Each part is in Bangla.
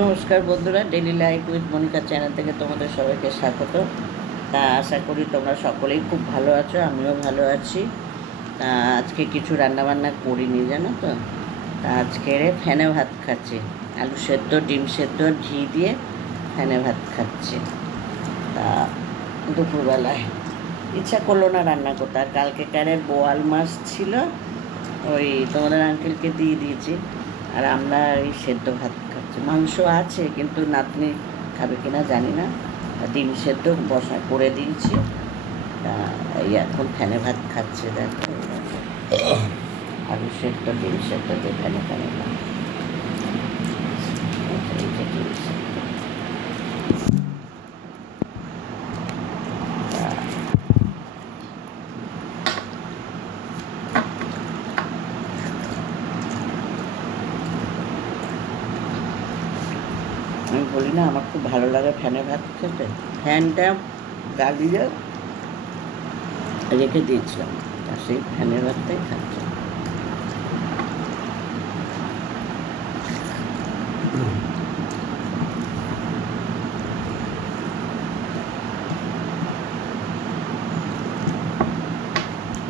নমস্কার বন্ধুরা daily life with Monika channel থেকে তোমাদের সবাইকে স্বাগত। তা আশা করি তোমরা সকলেই খুব ভালো আছো, আমিও ভালো আছি। তা আজকে কিছু রান্নাবান্না করিনি, জানো তো? তা আজকে ফ্যানে ভাত খাচ্ছি, আলু সেদ্ধ, ডিম সেদ্ধ, ঘি দিয়ে ফ্যানে ভাত খাচ্ছি। তা দুপুরবেলায় ইচ্ছা করল না রান্না করতে, আর কালকে কারের বোয়াল মাছ ছিল, ওই তোমাদের আঙ্কেলকে দিয়ে দিয়েছি, আর আমরা ওই সেদ্ধ ভাত মাংস আছে, কিন্তু নাতনি খাবে কিনা জানি না ডিম সেদ্ধ বসা করে দিয়েছি এই এখন ফ্যানে ভাত খাচ্ছে, দেখো। আলু সেদ্ধ, ডিম সেদ্ধ দিয়ে ফ্যানে ফ্যানে ভাত। এই যে ডিম সেদ্ধ। তা আমি বলি না আমার খুব ভালো লাগে ফ্যানে ভাত খেতে। ফ্যানটা গালিয়ে রেখে দিয়েছিলাম। আর সেই ফ্যানের ভাতটাই খাচ্ছি।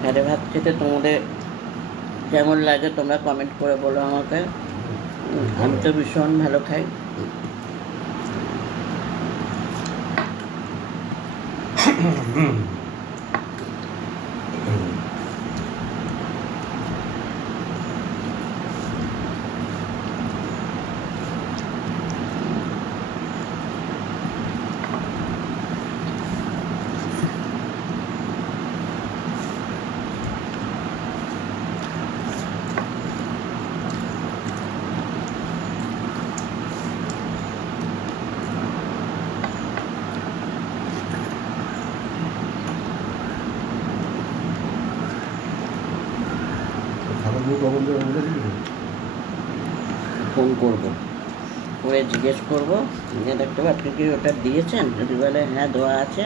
ফ্যানে ভাত খেতে তোমাদের কেমন লাগে তোমরা কমেন্ট করে বলো আমাকে। আমি তো ভীষণ ভালো খাই। 음. ফোন করব। করে জিজ্ঞেস করব যে ডাক্তার আপনি কি ওটা দিয়েছেন? যদি বলে হ্যাঁ দেওয়া আছে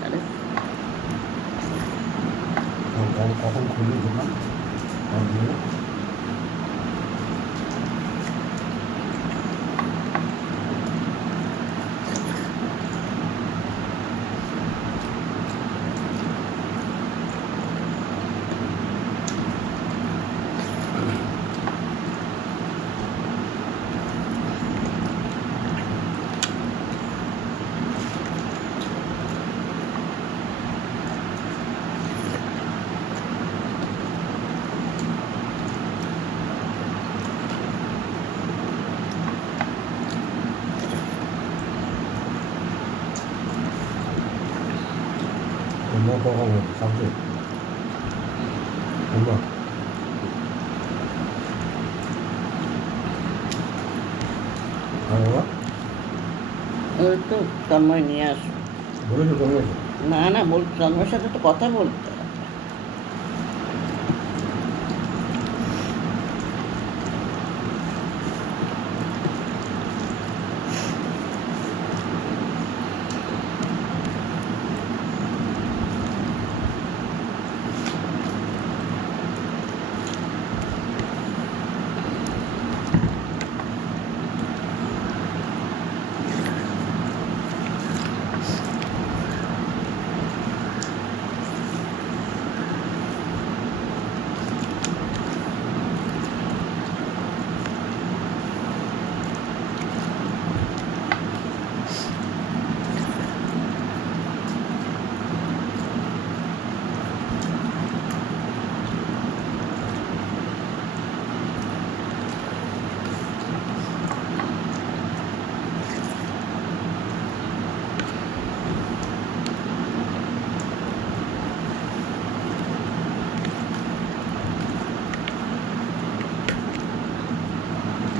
তাহলে। কখন খুলবে দোকান? 엄마 아빠가 뭐 상태 엄마 아빠가 ওই তো তন্ময় নিয়ে আসো বলেছো তোমাকে না না বল তন্ময়ের সাথে তো কথা বলতে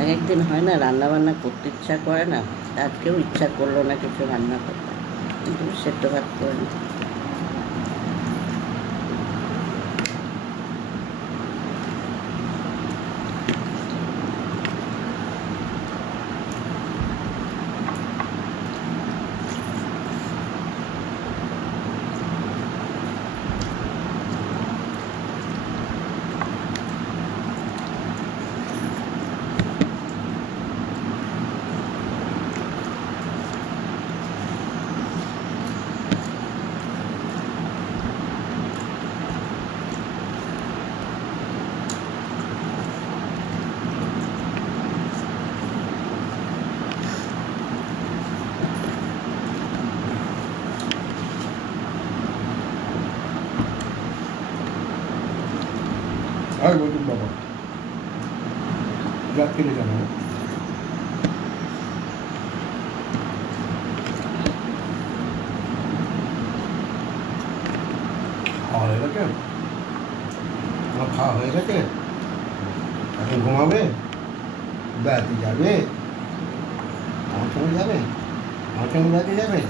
এক একদিন হয় না রান্না বান্না করতে ইচ্ছা করে না, আজকেও ইচ্ছা করল না কিছু রান্না করতে কিন্তু সেদ্ধ ভাত করে নিই। আর বলুন বাবা। যা খেলে জানো খাওয়া হয়ে গেছে? আমার খাওয়া হয়ে গেছে? এখন ঘুমাবে? বেড়াতে যাবে? আমার সঙ্গে যাবে? আমার সঙ্গে বেড়াতে যাবে?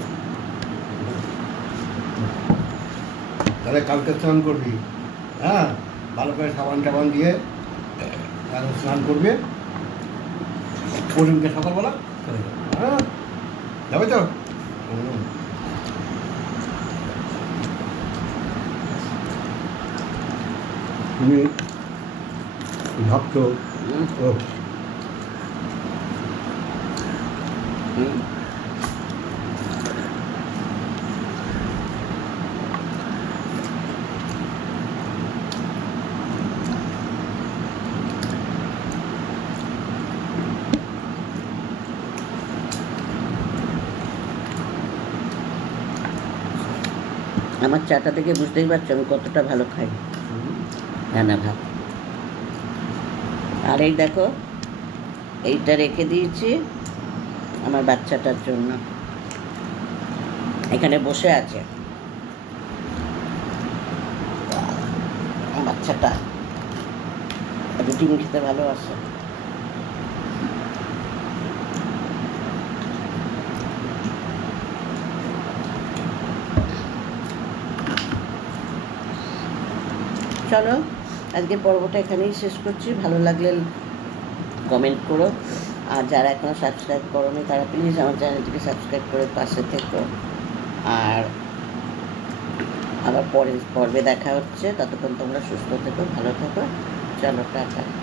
তাহলে কালকে স্নান করবি হ্যাঁ? ভালো করে সাবান টাবান দিয়ে তাহলে স্নান করবে। পরিমকে সকালবেলা হ্যাঁ? যাবে তো। তুমি ভাবছ হুম, আমার চাটা থেকে বুঝতেই পারছ আমি কতটা ভালো খাই। রান্না ভাত। আর এই দেখো, এইটা রেখে দিয়েছি আমার বাচ্চাটার জন্য। এখানে বসে আছে। বাচ্চাটা। রুটি খেতে ভালোবাসে। চলো, আজকে পর্বটা এখানেই শেষ করছি। ভালো লাগলে কমেন্ট করো। আর যারা এখনও সাবস্ক্রাইব করোনি, তারা প্লিজ আমার চ্যানেলটিকে সাবস্ক্রাইব করে পাশে থেকো। আর আবার পরের পর্বে দেখা হচ্ছে। ততক্ষণ তোমরা সুস্থ থেকো, ভালো থেকো। চলো, টাটা।